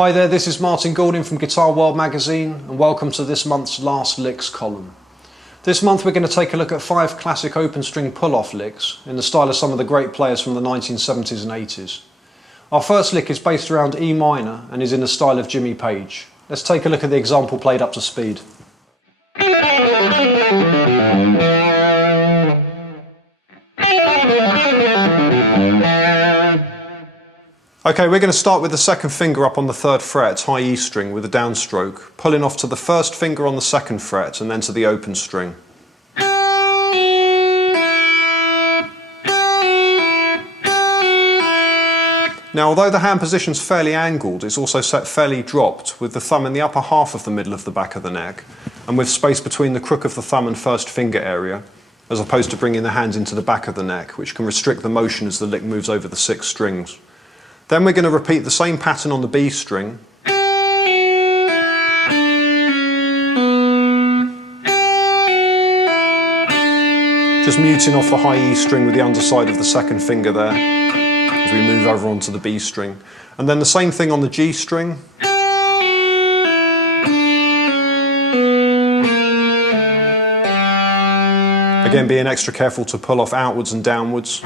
Hi there, this is Martin Goulding from Guitar World magazine and welcome to this month's Last Licks column. This month we're going to take a look at 5 classic open string pull-off licks in the style of some of the great players from the 1970s and 80s. Our first lick is based around E minor and is in the style of Jimmy Page. Let's take a look at the example played up to speed. Okay, we're going to start with the second finger up on the 3rd fret, high E string with a downstroke, pulling off to the first finger on the 2nd fret and then to the open string. Now, although the hand position's fairly angled, it's also set fairly dropped, with the thumb in the upper half of the middle of the back of the neck, and with space between the crook of the thumb and first finger area, as opposed to bringing the hands into the back of the neck, which can restrict the motion as the lick moves over the 6 strings. Then we're going to repeat the same pattern on the B string, just muting off the high E string with the underside of the 2nd finger there, as we move over onto the B string. And then the same thing on the G string. Again, being extra careful to pull off outwards and downwards.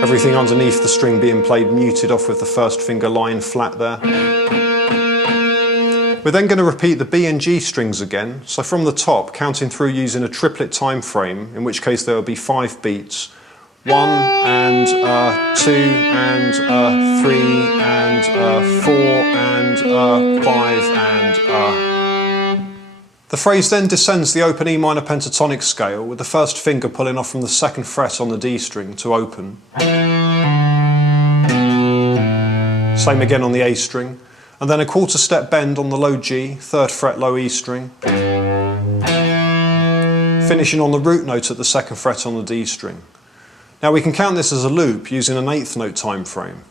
Everything underneath the string being played muted off with the first finger lying flat there. We're then going to repeat the B and G strings again, so from the top, counting through using a triplet time frame, in which case there will be 5 beats. 1 and 2 and 3 and 4 and 5 and The phrase then descends the open E minor pentatonic scale with the first finger pulling off from the 2nd fret on the D string to open. Same again on the A string, and then a quarter step bend on the low G, 3rd fret low E string, finishing on the root note at the 2nd fret on the D string. Now we can count this as a loop using an 8th note time frame.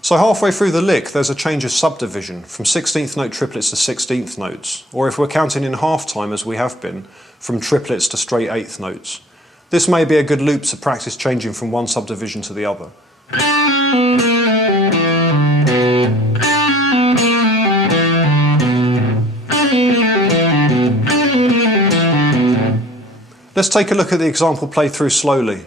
So halfway through the lick there's a change of subdivision from 16th note triplets to 16th notes, or if we're counting in half time as we have been, from triplets to straight 8th notes. This may be a good loop to practice changing from one subdivision to the other. Let's take a look at the example played through slowly.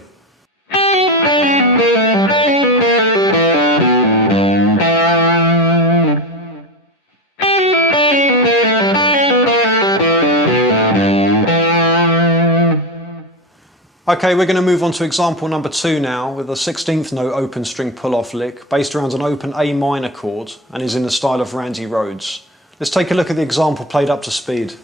Okay, we're going to move on to example number 2 now with a 16th note open string pull-off lick based around an open A minor chord and is in the style of Randy Rhoads. Let's take a look at the example played up to speed.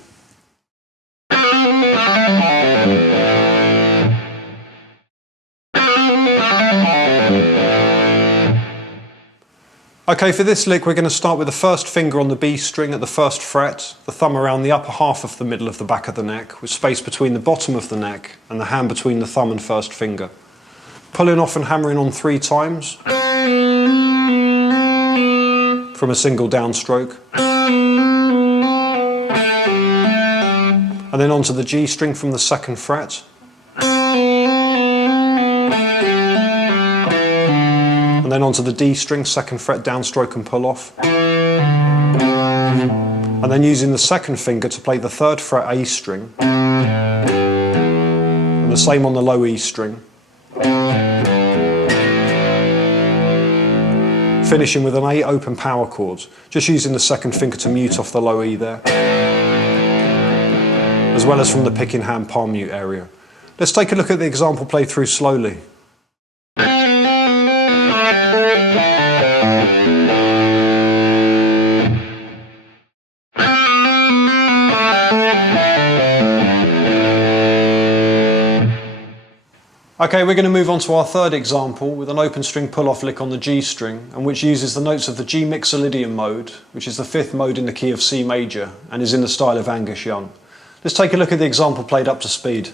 Okay, for this lick we're going to start with the first finger on the B string at the 1st fret, the thumb around the upper half of the middle of the back of the neck, with space between the bottom of the neck and the hand between the thumb and first finger. Pulling off and hammering on 3 times from a single downstroke. And then onto the G string from the 2nd fret. And then onto the D string, 2nd fret downstroke and pull off. And then using the 2nd finger to play the 3rd fret A string. And the same on the low E string. Finishing with an A open power chord, just using the 2nd finger to mute off the low E there. As well as from the picking hand palm mute area. Let's take a look at the example played through slowly. Okay, we're going to move on to our 3rd example with an open string pull-off lick on the G string, and which uses the notes of the G Mixolydian mode, which is the 5th mode in the key of C major, and is in the style of Angus Young. Let's take a look at the example played up to speed.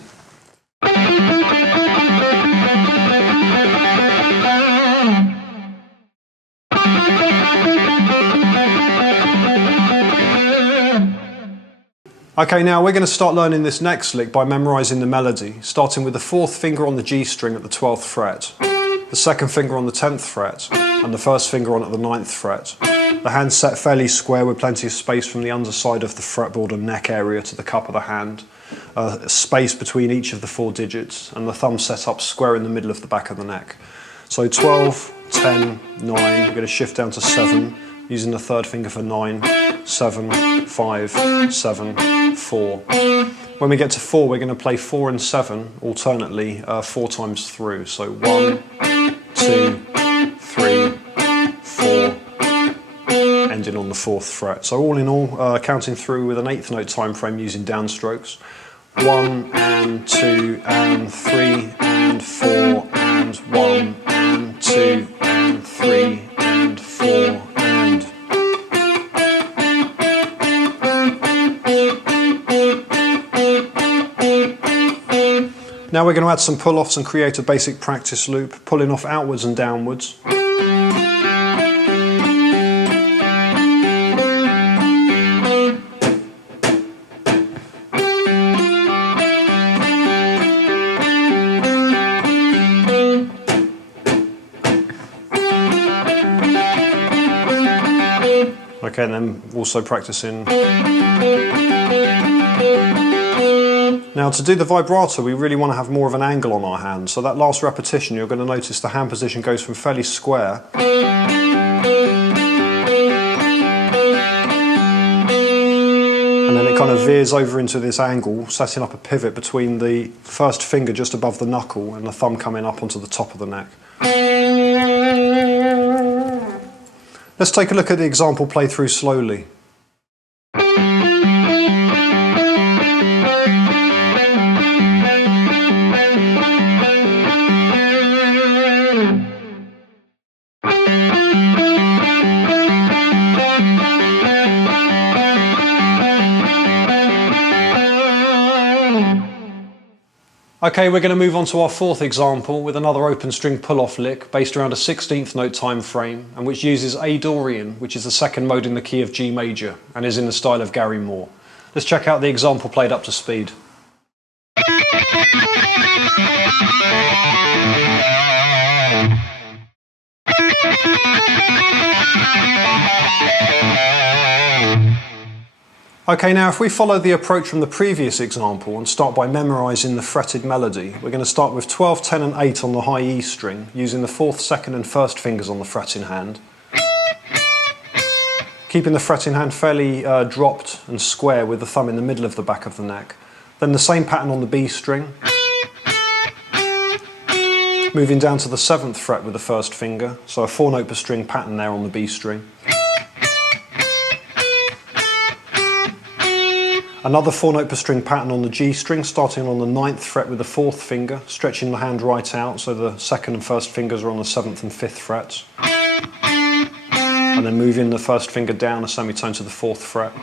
Okay, now we're going to start learning this next lick by memorising the melody, starting with the 4th finger on the G string at the 12th fret, the 2nd finger on the 10th fret, and the 1st finger on at the 9th fret. The hand's set fairly square with plenty of space from the underside of the fretboard and neck area to the cup of the hand, space between each of the 4 digits, and the thumb set up square in the middle of the back of the neck. So 12, 10, 9, we're going to shift down to 7, using the 3rd finger for 9, 7, 5, 7, 4. When we get to 4, we're going to play 4 and 7 alternately 4 times through. So 1, 2, 3, 4, ending on the 4th fret. So all in all, counting through with an 8th note time frame using downstrokes. 1 and 2 and 3 and 4 and 1 and 2 and 3 and 4 and. Now we're going to add some pull-offs and create a basic practice loop, pulling off outwards and downwards. Okay, and then also practicing. Now to do the vibrato, we really want to have more of an angle on our hand, so that last repetition you're going to notice the hand position goes from fairly square and then it kind of veers over into this angle, setting up a pivot between the 1st finger just above the knuckle and the thumb coming up onto the top of the neck. Let's take a look at the example played through slowly. Okay, we're going to move on to our 4th example with another open string pull-off lick based around a 16th note time frame and which uses A Dorian, which is the 2nd mode in the key of G major and is in the style of Gary Moore. Let's check out the example played up to speed. Okay, now if we follow the approach from the previous example and start by memorising the fretted melody, we're going to start with 12, 10 and 8 on the high E string, using the 4th, 2nd and 1st fingers on the fret in hand. Keeping the fret in hand fairly dropped and square with the thumb in the middle of the back of the neck. Then the same pattern on the B string. Moving down to the 7th fret with the 1st finger, so a 4 note per string pattern there on the B string. Another 4 note per string pattern on the G string, starting on the 9th fret with the 4th finger, stretching the hand right out so the 2nd and 1st fingers are on the 7th and 5th frets. And then moving the 1st finger down a semitone to the 4th fret.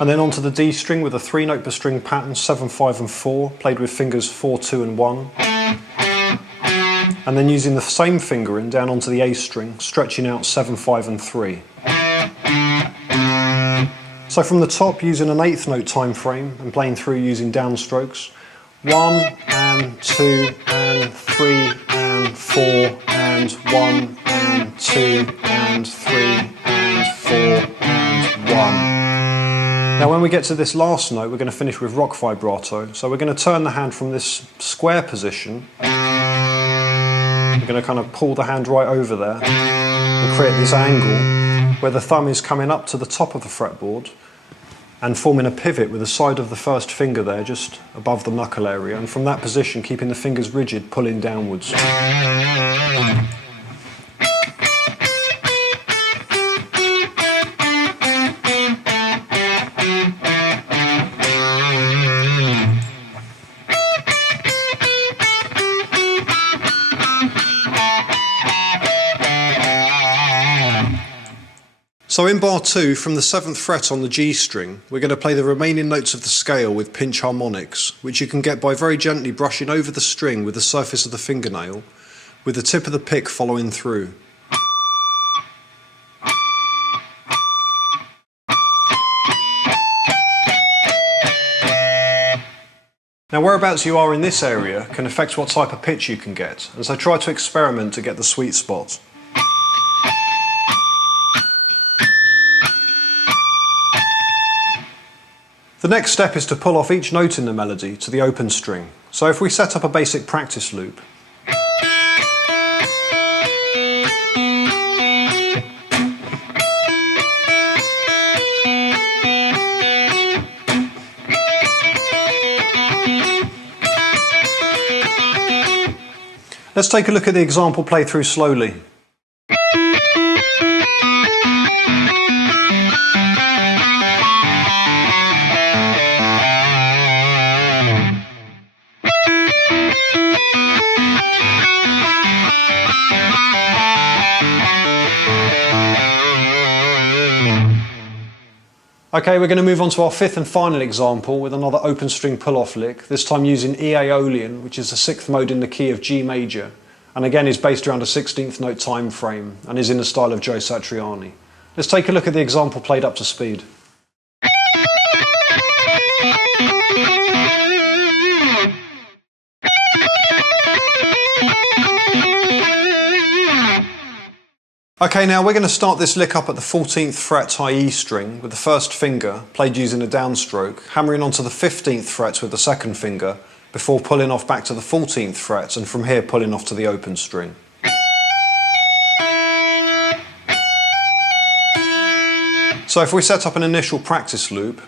And then onto the D string with a 3 note per string pattern, 7, 5 and 4, played with fingers 4, 2 and 1. And then using the same fingering down onto the A string, stretching out 7, 5 and 3. So from the top, using an 8th note time frame and playing through using downstrokes, 1 and 2 and 3 and 4 and 1 and 2 and 3 and 4 and 1. Now when we get to this last note, we're going to finish with rock vibrato. So we're going to turn the hand from this square position. We're going to kind of pull the hand right over there and create this angle where the thumb is coming up to the top of the fretboard and forming a pivot with the side of the 1st finger there just above the knuckle area, and from that position keeping the fingers rigid, pulling downwards. So in bar 2, from the 7th fret on the G string, we're going to play the remaining notes of the scale with pinch harmonics, which you can get by very gently brushing over the string with the surface of the fingernail, with the tip of the pick following through. Now whereabouts you are in this area can affect what type of pitch you can get, and so try to experiment to get the sweet spot. The next step is to pull off each note in the melody to the open string. So if we set up a basic practice loop, let's take a look at the example played through slowly. Okay, we're going to move on to our fifth and final example with another open string pull-off lick, this time using E Aeolian, which is the sixth mode in the key of G major, and again is based around a 16th note time frame and is in the style of Joe Satriani. Let's take a look at the example played up to speed. Okay, now we're going to start this lick up at the 14th fret high E string with the first finger, played using a downstroke, hammering onto the 15th fret with the second finger, before pulling off back to the 14th fret and from here pulling off to the open string. So if we set up an initial practice loop,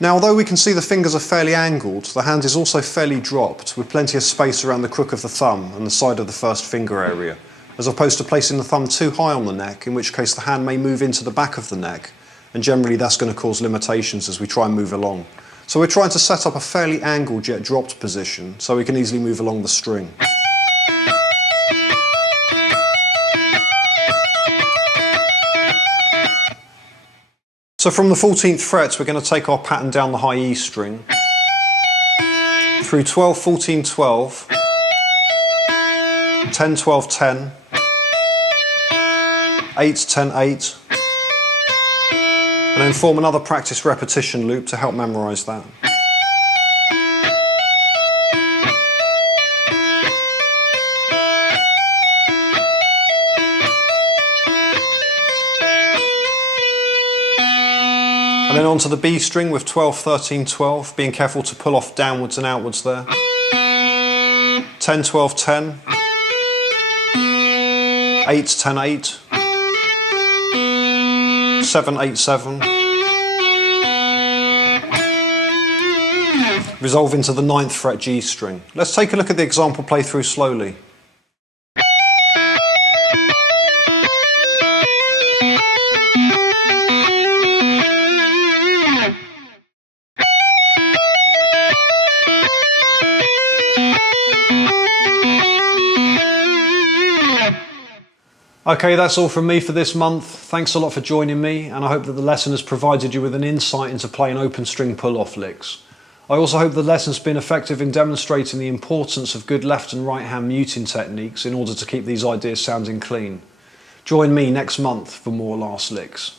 now although we can see the fingers are fairly angled, the hand is also fairly dropped with plenty of space around the crook of the thumb and the side of the first finger area, as opposed to placing the thumb too high on the neck, in which case the hand may move into the back of the neck, and generally that's going to cause limitations as we try and move along. So we're trying to set up a fairly angled yet dropped position so we can easily move along the string. So from the 14th fret we're going to take our pattern down the high E string, through 12, 14, 12, 10, 12, 10, 8, 10, 8, and then form another practice repetition loop to help memorise that. And then onto the B string with 12, 13, 12, being careful to pull off downwards and outwards there. 10, 12, 10, 8, 10, 8, 7, 8, 7. Resolve into the 9th fret G string. Let's take a look at the example play through slowly. Okay, that's all from me for this month. Thanks a lot for joining me, and I hope that the lesson has provided you with an insight into playing open string pull-off licks. I also hope the lesson's been effective in demonstrating the importance of good left and right hand muting techniques in order to keep these ideas sounding clean. Join me next month for more last licks.